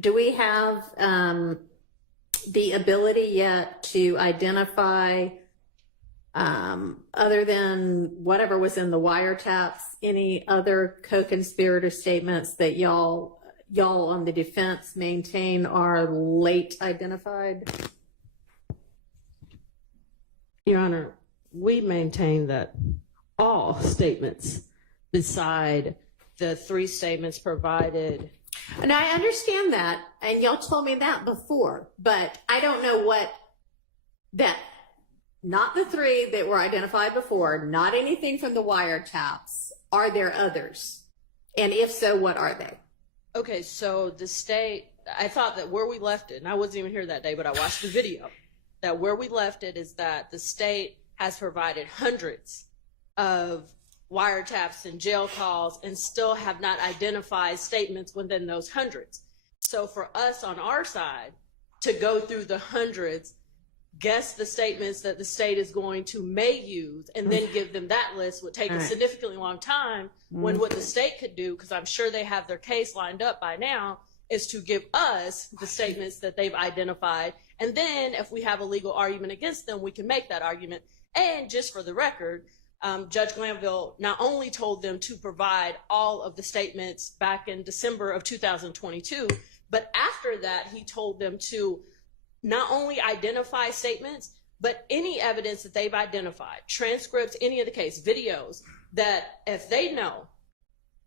do we have the ability yet to identify, other than whatever was in the wiretaps, any other co-conspirator statements that y'all on the defense maintain are late identified? Your Honor, we maintain that all statements beside the 3 statements provided. And I understand that, and y'all told me that before, but I don't know what that, not the 3 that were identified before, not anything from the wiretaps. Are there others? And if so, what are they? Okay, so the state, I thought that where we left it, and I wasn't even here that day, but I watched the video, that where we left it is that the state has provided hundreds of wiretaps and jail calls and still have not identified statements within those hundreds. So for us on our side to go through the hundreds, guess the statements that the state is going to may use, and then give them that list would take a significantly long time, when what the state could do, because I'm sure they have their case lined up by now, is to give us the statements that they've identified. And then if we have a legal argument against them, we can make that argument. And just for the record, Judge Glanville not only told them to provide all of the statements back in December of 2022, but after that, he told them to not only identify statements, but any evidence that they've identified, transcripts, any of the case, videos, that if they know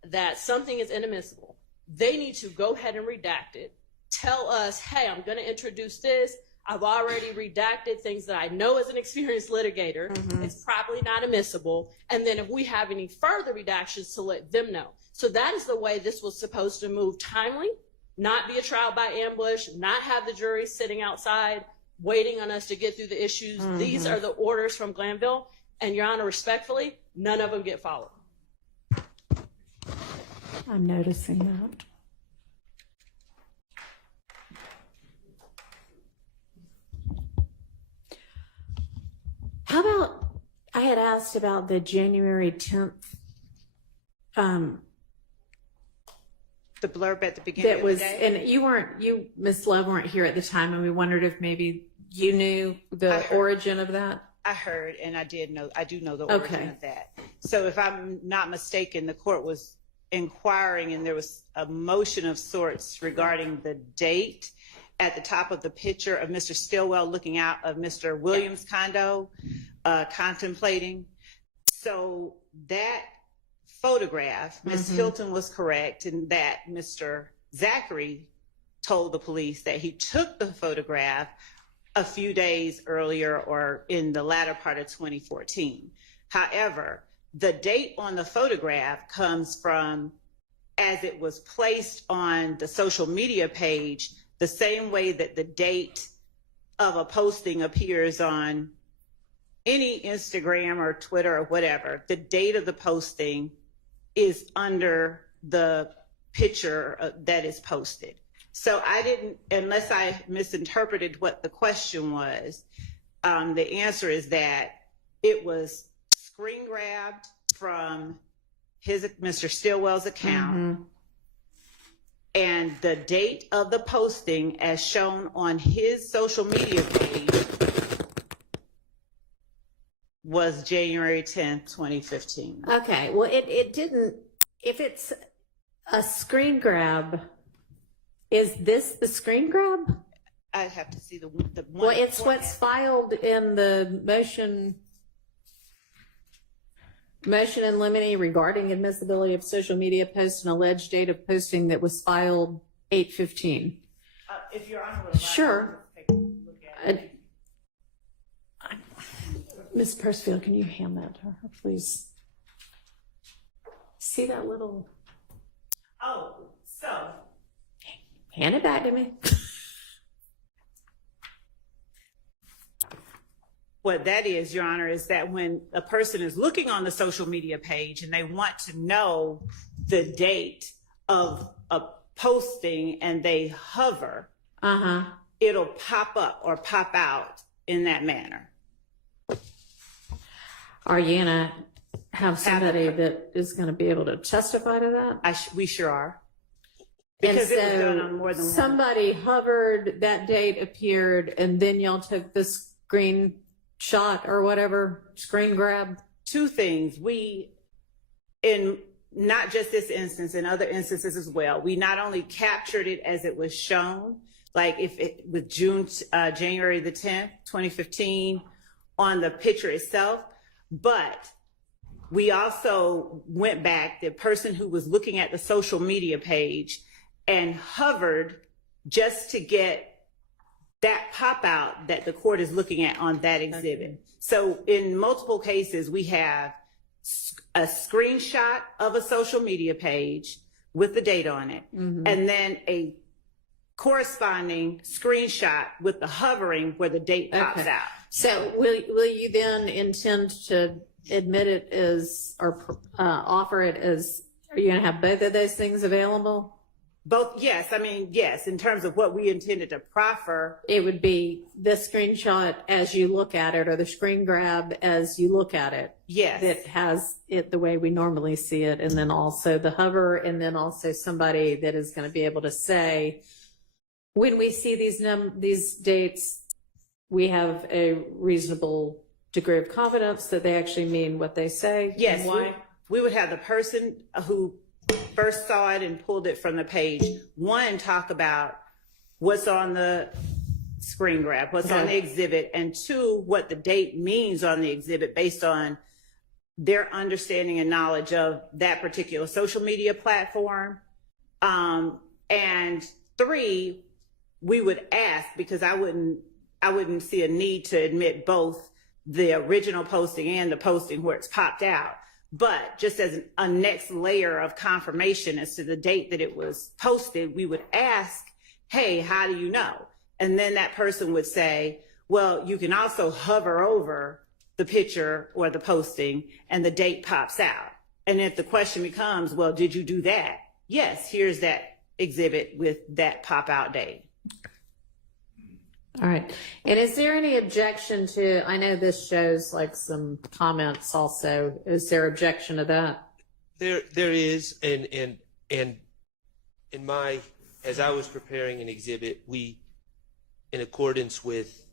that something is inadmissible, they need to go ahead and redact it, tell us, hey, I'm going to introduce this. I've already redacted things that I know as an experienced litigator. It's probably not admissible. And then if we have any further redactions, to let them know. So that is the way this was supposed to move timely, not be a trial by ambush, not have the jury sitting outside waiting on us to get through the issues. These are the orders from Glanville. And Your Honor, respectfully, none of them get followed. I'm noticing that. How about, I had asked about the January 10th, The blurb at the beginning that was, of the day? and you, Ms. Love, weren't here at the time, and we wondered if maybe you knew the origin of that. I heard, and I do know the origin of that. So if I'm not mistaken, the court was inquiring, and there was a motion of sorts regarding the date at the top of the picture of Mr. Stillwell looking out of Mr. Williams' condo, contemplating. So that photograph, Ms. Hilton was correct in that Mr. Zachary told the police that he took the photograph a few days earlier or in the latter part of 2014. However, the date on the photograph comes from, as it was placed on the social media page, the same way that the date of a posting appears on any Instagram or Twitter or whatever. The date of the posting is under the picture that is posted. So I didn't, unless I misinterpreted what the question was, the answer is that it was screen grabbed from Mr. Stillwell's account, and the date of the posting as shown on his social media page was January 10th, 2015. Okay, well, it didn't, if it's a screen grab, is this the screen grab? I'd have to see the one. Well, it's what's filed in the motion in limine regarding admissibility of social media posts and alleged date of posting that was filed 8/15. If Your Honor would allow, Sure. take a look at it. Ms. Persfield, can you hand that to her, please? See that little... Oh, so... Hand it back to me. What that is, Your Honor, is that when a person is looking on the social media page and they want to know the date of a posting and they hover, it'll pop up or pop out in that manner. Are you gonna have somebody that is gonna be able to testify to that? We sure are. Because it was done on more than one. Somebody hovered, that date appeared, and then y'all took the screenshot or whatever, screen grab. Two things. We, in not just this instance, in other instances as well, we not only captured it as it was shown, like if it with January the 10th, 2015, on the picture itself, but we also went back, the person who was looking at the social media page and hovered just to get that pop out that the court is looking at on that exhibit. Okay. So in multiple cases, we have a screenshot of a social media page with the date on it, and then a corresponding screenshot with the hovering where the date pops out. So will you then intend to admit it as, or offer it as, are you going to have both of those things available? Both, yes. I mean, yes, in terms of what we intended to proffer. It would be the screenshot as you look at it, or the screen grab as you look at it. Yes. That has it the way we normally see it. And then also the hover, and then also somebody that is going to be able to say, when we see these dates, we have a reasonable degree of confidence that they actually mean what they say. Yes. And why? We would have the person who first saw it and pulled it from the page, one, talk about what's on the screen grab, what's on the exhibit, and two, what the date means on the exhibit based on their understanding and knowledge of that particular social media platform. And three, we would ask, because I wouldn't see a need to admit both the original posting and the posting where it's popped out. But just as a next layer of confirmation as to the date that it was posted, we would ask, hey, how do you know? And then that person would say, well, you can also hover over the picture or the posting and the date pops out. And if the question becomes, well, did you do that? Yes, here's that exhibit with that pop out date. All right. And is there any objection to, I know this shows like some comments also. Is there objection to that? There is, and in my, as I was preparing an exhibit, we, in accordance with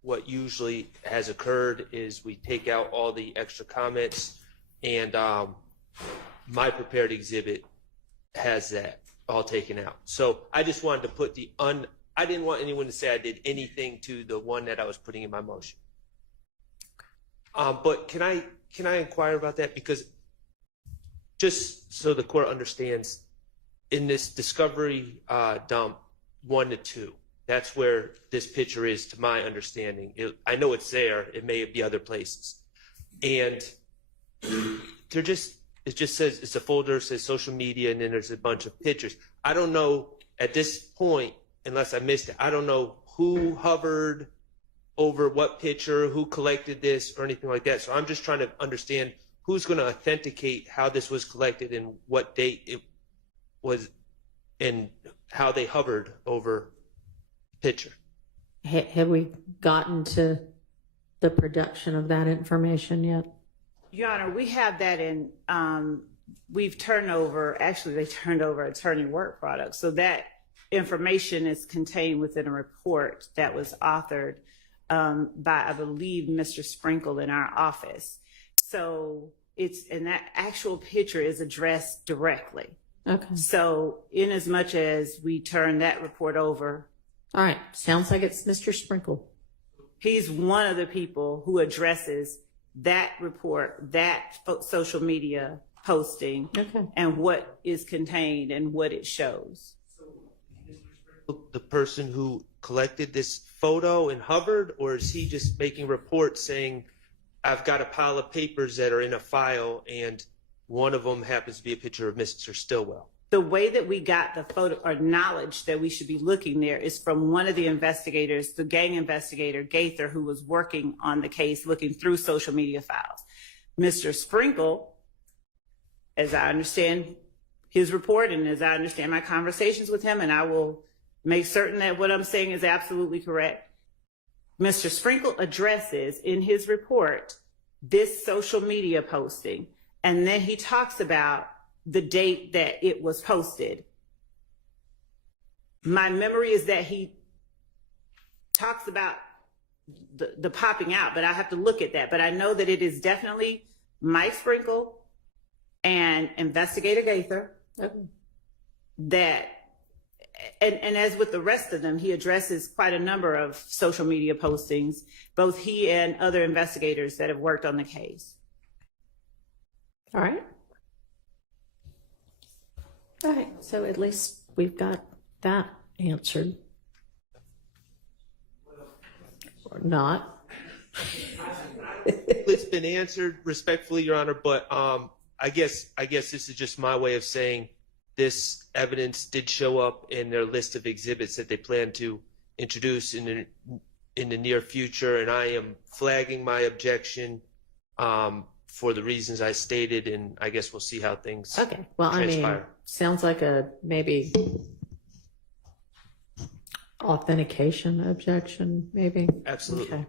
what usually has occurred, is we take out all the extra comments, and my prepared exhibit has that all taken out. So I just wanted to put I didn't want anyone to say I did anything to the one that I was putting in my motion. But can I inquire about that? Because just so the court understands, in this discovery dump 1 to 2, that's where this picture is, to my understanding. I know it's there. It may be other places. And it just says, it's a folder, it says social media, and then there's a bunch of pictures. I don't know at this point, unless I missed it, I don't know who hovered over what picture, who collected this, or anything like that. So I'm just trying to understand who's going to authenticate how this was collected and what date it was and how they hovered over the picture. Have we gotten to the production of that information yet? Your Honor, we have that in, we've turned over, actually they turned over attorney work product. So that information is contained within a report that was authored by, I believe, Mr. Sprinkle in our office. So and that actual picture is addressed directly. Okay. So in as much as we turn that report over. All right. Sounds like it's Mr. Sprinkle. He's one of the people who addresses that report, that social media posting, and what is contained and what it shows. The person who collected this photo and hovered, or is he just making reports saying, I've got a pile of papers that are in a file and one of them happens to be a picture of Mr. Stillwell? The way that we got the photo or knowledge that we should be looking there is from one of the investigators, the gang investigator, Gaither, who was working on the case, looking through social media files. Mr. Sprinkle, as I understand his report and as I understand my conversations with him, and I will make certain that what I'm saying is absolutely correct, Mr. Sprinkle addresses in his report this social media posting, and then he talks about the date that it was posted. my memory is that he talks about the popping out, but I have to look at that. But I know that it is definitely Mike Sprinkle and Investigator Gaither that, and as with the rest of them, he addresses quite a number of social media postings, both he and other investigators that have worked on the case. All right. All right. So at least we've got that answered. Or not. It's been answered respectfully, Your Honor, but I guess this is just my way of saying this evidence did show up in their list of exhibits that they plan to introduce in the near future, and I am flagging my objection for the reasons I stated, and I guess we'll see how things Okay. Well, transpire. I mean, sounds like a maybe authentication objection, maybe. Absolutely. Okay.